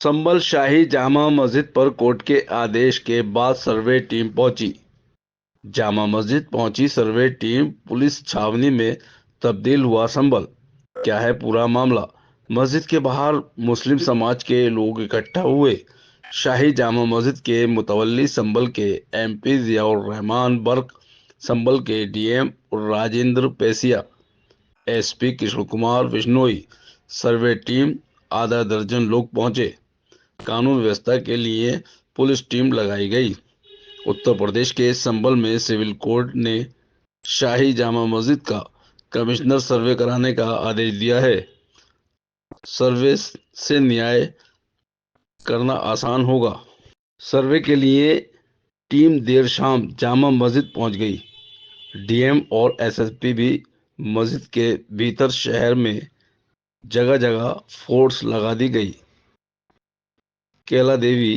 संभल शाही जामा मस्जिद पर कोर्ट के आदेश के बाद सर्वे टीम पहुंची। जामा मस्जिद पहुंची सर्वे टीम, पुलिस छावनी में तब्दील हुआ संभल। क्या है पूरा मामला? मस्जिद के बाहर मुस्लिम समाज के लोग इकट्ठा हुए। शाही जामा मस्जिद के मुतवल्ली संभल के एमपी जियाउर रहमान बर्क, संभल के DM Rajender Pensiya, SP Krishna Kumar Bishnoi, survey team, आधा दर्जन लोग पहुंचे। कानून व्यवस्था के लिए पुलिस टीम लगाई गई। उत्तर प्रदेश के संभल में सिविल कोर्ट ने शाही जामा मस्जिद का कमिश्नर सर्वे कराने का आदेश दिया है। सर्वे से न्याय करना आसान होगा। सर्वे के लिए टीम देर शाम जामा मस्जिद पहुंच गई। डीएम और एसएसपी भी मस्जिद के भीतर शहर में जगह जगह फोर्स लगा दी गई। केला देवी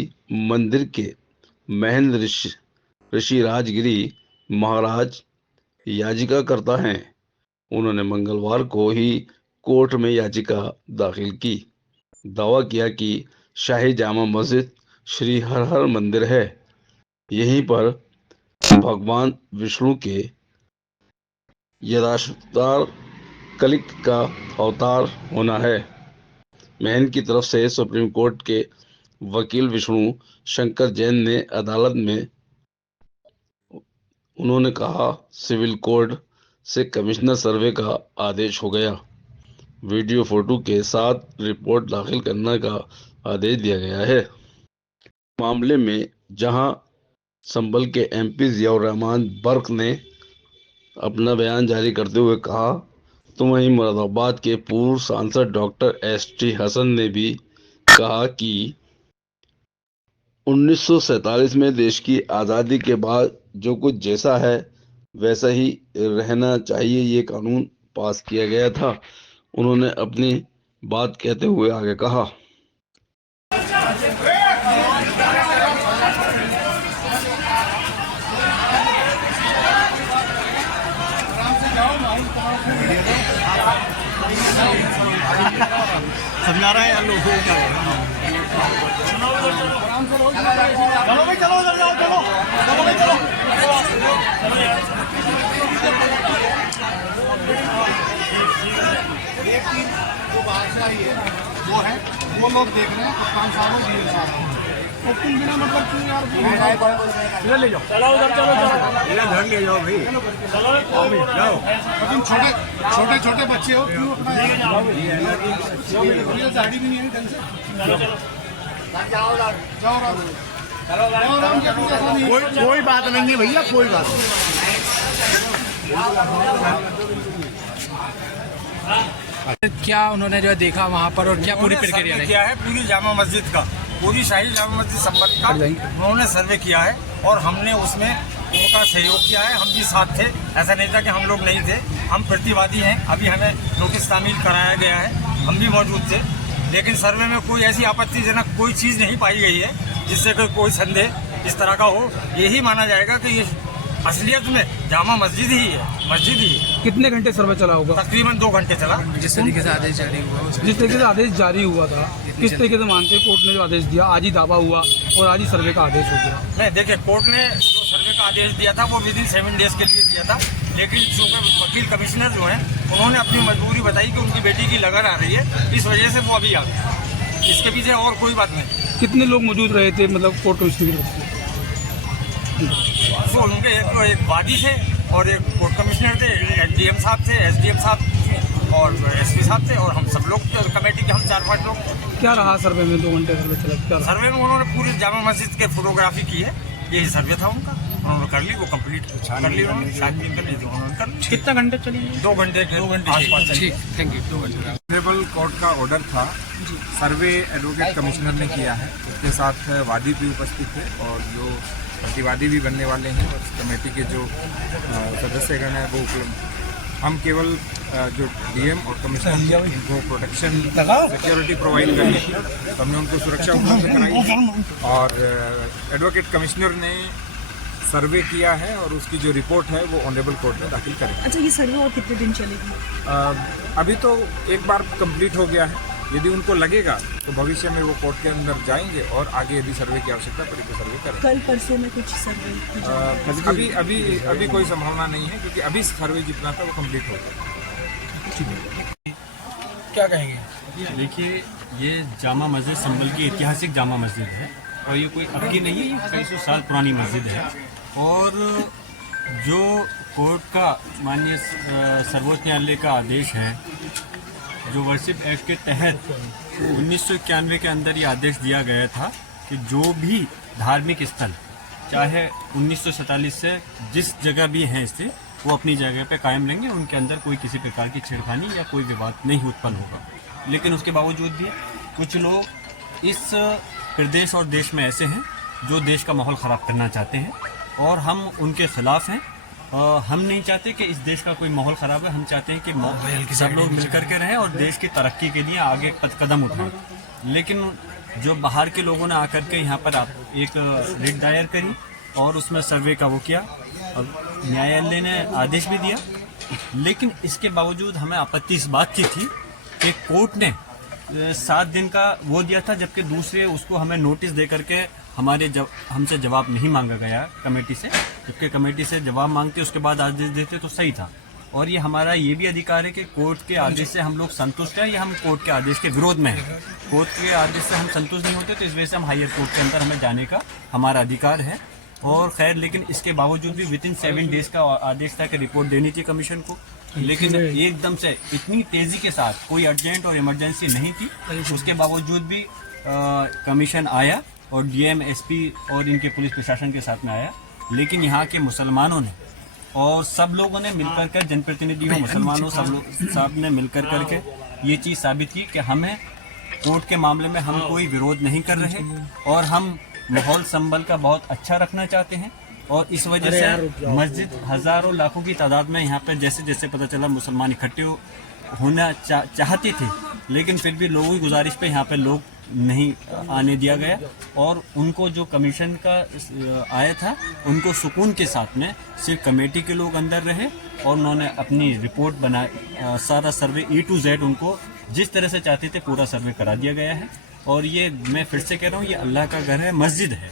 मंदिर के महेंद्र ऋषि राजगिरी महाराज याचिका करता हैं। उन्होंने मंगलवार को ही कोर्ट में याचिका दाखिल की। दावा किया कि शाही जामा मस्जिद श्री हर हर मंदिर है। यहीं पर भगवान विष्णु के यथावतार कलिक का अवतार होना है। महन की तरफ से सुप्रीम कोर्ट के वकील विष्णु शंकर जैन ने अदालत में उन्होंने कहा, सिविल कोर्ट से कमिश्नर सर्वे का आदेश हो गया। वीडियो फोटो के साथ रिपोर्ट दाखिल करने का आदेश दिया गया है। मामले में जहां संभल के एमपी जियाउर रहमान बर्क ने अपना बयान जारी करते हुए कहा, तो वहीं मुरादाबाद के पूर्व सांसद डॉक्टर एसटी हसन ने भी कहा कि 1947 में देश की आज़ादी के बाद जो कुछ जैसा है वैसा ही रहना चाहिए, ये कानून पास किया गया था। उन्होंने अपनी बात कहते हुए आगे कहा, समझा रहा है लोगों का। चलो भाई, चलो उधर जाओ, चलो चलो भाई, चलो एक टीम जो बाहर से आई है वो लोग देख रहे हैं कप्तान साहब और डीएल साहब। तो तुम बिना मतलब क्यों यार इधर ले जाओ, चलो उधर, चलो चलो इधर घर ले जाओ भाई, चलो जाओ। तुम छोटे छोटे छोटे बच्चे हो, क्यों अपना गाड़ी भी नहीं है ढंग से। जाओ कोई बात नहीं है भैया, कोई बात नहीं। क्या उन्होंने जो देखा वहाँ पर और क्या पूरी प्रक्रिया किया है? पूरी जामा मस्जिद का, पूरी शाही जामा मस्जिद संभल का उन्होंने सर्वे किया है और हमने उसमें उनका सहयोग किया है। हम भी साथ थे, ऐसा नहीं था कि हम लोग नहीं थे। हम प्रतिवादी हैं। अभी हमें नोटिस तामील कराया गया है, हम भी मौजूद थे। लेकिन सर्वे में कोई ऐसी आपत्तिजनक कोई चीज़ नहीं पाई गई है जिससे कोई संदेह इस तरह का हो। यही माना जाएगा कि ये असलियत में जामा मस्जिद ही है, मस्जिद ही है। कितने घंटे सर्वे चला होगा? तकरीबन 2 घंटे चला। जिस तरीके से आदेश जारी हुआ था, किस तरीके से मानते हैं कोर्ट ने जो आदेश दिया, आज ही दावा हुआ और आज ही सर्वे का आदेश हो गया? नहीं, देखिए, कोर्ट ने जो सर्वे का आदेश दिया था वो विदिन 7 डेज के लिए दिया था। लेकिन चूँकि वकील कमिश्नर जो हैं उन्होंने अपनी मजबूरी बताई कि उनकी बेटी की लगन आ रही है, इस वजह से वो अभी आ गए। इसके पीछे और कोई बात नहीं। कितने लोग मौजूद रहे थे मतलब कोर्ट कमिश्नर? तो उनके एक वादी थे और एक कोर्ट कमिश्नर थे, डीएम साहब थे, एसडीएम साहब और एसपी साहब थे और हम सब लोग कमेटी के हम 4-5 लोग थे। क्या रहा सर्वे में? 2 घंटे सर्वे चला। सर्वे में उन्होंने पूरी जामा मस्जिद के फोटोग्राफी की है। यही सर्वे था उनका, उन्होंने कर ली, वो कंप्लीट कर ली उन्होंने, छानबीन कर ली थी उन्होंने कर ली। कितना घंटे चली? 2 घंटे आसपास चली। Thank you. 2 घंटे। ऑनरेबल कोर्ट का ऑर्डर था, सर्वे एडवोकेट कमिश्नर ने किया है। उसके साथ वादी भी उपस्थित थे और जो प्रतिवादी भी बनने वाले हैं और कमेटी के जो सदस्यगण हैं वो उपलब्ध। हम केवल जो डीएम और कमिश्नर इनको प्रोटेक्शन सिक्योरिटी प्रोवाइड करनी थी, तो हमने उनको सुरक्षा उपलब्ध कराई और एडवोकेट कमिश्नर ने सर्वे किया है और उसकी जो रिपोर्ट है वो ऑनरेबल कोर्ट में दाखिल करेंगे। अच्छा, ये सर्वे और कितने दिन चलेगी? अभी तो एक बार कंप्लीट हो गया है यदि उनको लगेगा तो भविष्य में वो कोर्ट के अंदर जाएंगे और आगे यदि सर्वे की आवश्यकता पड़े तो सर्वे करेंगे। कल परसों में कुछ सर्वे अभी कोई संभावना नहीं है, क्योंकि अभी सर्वे जितना था वो कंप्लीट हो गया। क्या कहेंगे? देखिए, ये जामा मस्जिद संभल की ऐतिहासिक जामा मस्जिद है और ये कोई अब की नहीं है, कई सौ साल पुरानी मस्जिद है। और जो कोर्ट का माननीय सर्वोच्च न्यायालय का आदेश है, जो वर्शिप एक्ट के तहत 1991 के अंदर ये आदेश दिया गया था कि जो भी धार्मिक स्थल चाहे 1947 से जिस जगह भी हैं स्थित, वो अपनी जगह पे कायम रहेंगे, उनके अंदर कोई किसी प्रकार की छेड़खानी या कोई विवाद नहीं उत्पन्न होगा। लेकिन उसके बावजूद भी कुछ लोग इस प्रदेश और देश में ऐसे हैं जो देश का माहौल ख़राब करना चाहते हैं और हम उनके खिलाफ हैं। हम नहीं चाहते कि इस देश का कोई माहौल ख़राब है, हम चाहते हैं कि सब लोग मिलकर के रहें और देश की तरक्की के लिए आगे कदम उठाएं। लेकिन जो बाहर के लोगों ने आकर के यहाँ पर एक रिट दायर करी और उसमें सर्वे का वो किया, अब न्यायालय ने आदेश भी दिया, लेकिन इसके बावजूद हमें आपत्ति इस बात की थी कि कोर्ट ने 7 दिन का वो दिया था, जबकि दूसरे उसको हमें नोटिस दे करके हमसे जवाब नहीं मांगा गया कमेटी से, जबकि कमेटी से जवाब मांगते उसके बाद आदेश देते तो सही था। और ये हमारा ये भी अधिकार है कि कोर्ट के आदेश से हम लोग संतुष्ट हैं या हम कोर्ट के आदेश के विरोध में हैं। कोर्ट के आदेश से हम संतुष्ट नहीं होते तो इस वजह से हम हायर कोर्ट के अंदर हमें जाने का हमारा अधिकार है। और खैर, लेकिन इसके बावजूद भी विद इन 7 डेज का आदेश था कि रिपोर्ट देनी थी कमीशन को, लेकिन एकदम से इतनी तेजी के साथ कोई अर्जेंट और इमरजेंसी नहीं थी, उसके बावजूद भी कमीशन आया और डीएम, एसपी और इनके पुलिस प्रशासन के साथ में आया। लेकिन यहाँ के मुसलमानों ने और सब लोगों ने मिलकर कर, जनप्रतिनिधियों, मुसलमानों, सब ने मिलकर करके ये चीज़ साबित की कि हमें कोर्ट के मामले में हम कोई विरोध नहीं कर रहे और हम माहौल संभल का बहुत अच्छा रखना चाहते हैं। और इस वजह से मस्जिद हज़ारों लाखों की तादाद में यहाँ पर जैसे जैसे पता चला मुसलमान इकट्ठे होना चाहते थे, लेकिन फिर भी लोगों की गुजारिश पे यहाँ पे लोग नहीं आने दिया गया और उनको जो कमीशन का आया था उनको सुकून के साथ में सिर्फ कमेटी के लोग अंदर रहे और उन्होंने अपनी रिपोर्ट बना, सारा सर्वे A to Z उनको जिस तरह से चाहते थे पूरा सर्वे करा दिया गया है। और ये मैं फिर से कह रहा हूँ, ये अल्लाह का घर है, मस्जिद है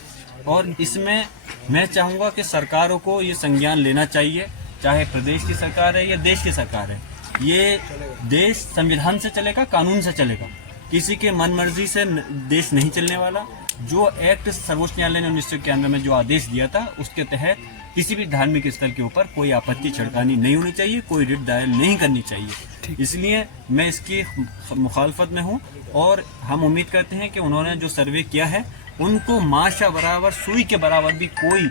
और इसमें मैं चाहूँगा कि सरकारों को ये संज्ञान लेना चाहिए, चाहे प्रदेश की सरकार है या देश की सरकार है। ये देश संविधान से चलेगा, कानून से चलेगा, किसी के मन मर्जी से देश नहीं चलने वाला। जो एक्ट सर्वोच्च न्यायालय ने 1991 में जो आदेश दिया था उसके तहत किसी भी धार्मिक स्थल के ऊपर कोई आपत्ति छिड़कानी नहीं होनी चाहिए, कोई रिट दायर नहीं करनी चाहिए। इसलिए मैं इसकी मुखालफत में हूँ और हम उम्मीद करते हैं कि उन्होंने जो सर्वे किया है उनको माशा बराबर, सुई के बराबर भी कोई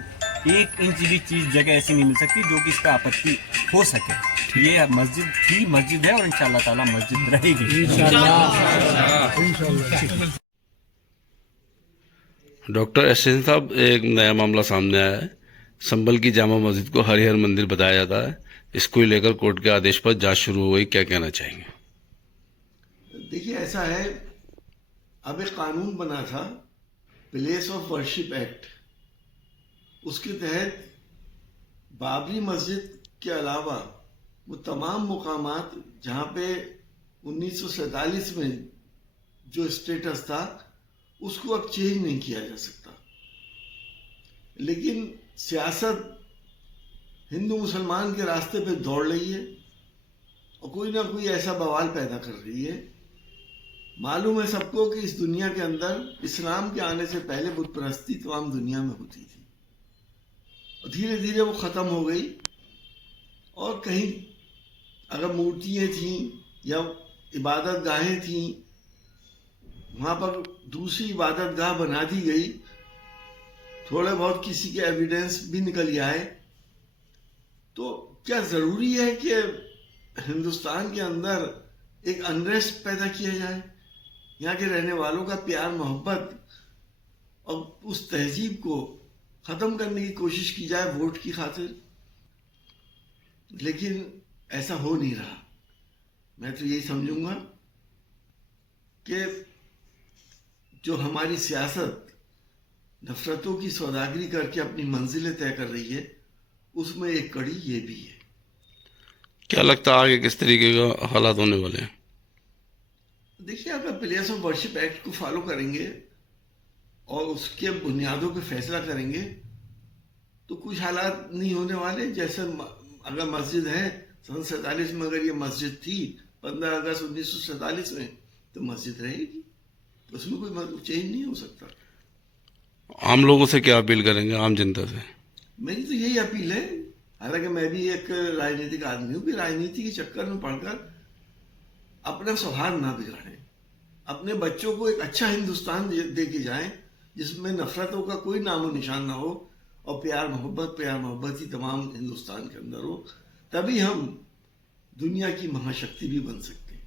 1 इंच भी चीज जगह ऐसी नहीं मिल सकती जो कि इसका आपत्ति हो सके। ये मस्जिद थी, मस्जिद है और इंशाअल्लाह ताला मस्जिद रहेगी। डॉक्टर एसएन साहब, एक नया मामला सामने आया है। संभल की जामा मस्जिद को हरिहर मंदिर बताया जाता है, इसको लेकर कोर्ट के आदेश पर जांच शुरू हो गई, क्या कहना चाहेंगे? देखिए, ऐसा है, अब एक कानून बना था प्लेस ऑफ वर्शिप एक्ट, उसके तहत बाबरी मस्जिद के अलावा वो तमाम मुकामात जहाँ पे 1947 में जो स्टेटस था उसको अब चेंज नहीं किया जा सकता। लेकिन सियासत हिंदू मुसलमान के रास्ते पे दौड़ रही है और कोई ना कोई ऐसा बवाल पैदा कर रही है। मालूम है सबको कि इस दुनिया के अंदर इस्लाम के आने से पहले बुत परस्ती तमाम दुनिया में होती थी और धीरे धीरे वो ख़त्म हो गई और कहीं अगर मूर्तियाँ थीं या इबादत गाहें थीं वहाँ पर दूसरी इबादत गाह बना दी गई, थोड़े बहुत किसी के एविडेंस भी निकल आए। तो क्या ज़रूरी है कि हिंदुस्तान के अंदर एक अनरेस्ट पैदा किया जाए, यहाँ के रहने वालों का प्यार मोहब्बत और उस तहजीब को ख़त्म करने की कोशिश की जाए वोट की खातिर? लेकिन ऐसा हो नहीं रहा। मैं तो यही समझूंगा कि जो हमारी सियासत नफरतों की सौदागरी करके अपनी मंजिलें तय कर रही है उसमें एक कड़ी ये भी है। क्या लगता है आगे किस तरीके का हालात होने वाले हैं? देखिए, अगर प्लेस ऑफ वर्शिप एक्ट को फॉलो करेंगे और उसके बुनियादों पे फैसला करेंगे तो कुछ हालात नहीं होने वाले। जैसे अगर मस्जिद है, सन 47 में अगर ये मस्जिद थी 15 अगस्त 1947 में, तो मस्जिद रहेगी, उसमें कोई चेंज नहीं हो सकता। आम लोगों से क्या अपील करेंगे, आम जनता से? मेरी तो यही अपील है, हालांकि मैं भी एक राजनीतिक आदमी हूँ, कि राजनीति के चक्कर में पड़कर अपना स्वभाव ना बिगाड़ें, अपने बच्चों को एक अच्छा हिंदुस्तान दे के जाएं जिसमें नफरतों का कोई नामो निशान ना हो और प्यार मोहब्बत ही तमाम हिंदुस्तान के अंदर हो। तभी हम दुनिया की महाशक्ति भी बन सकते हैं।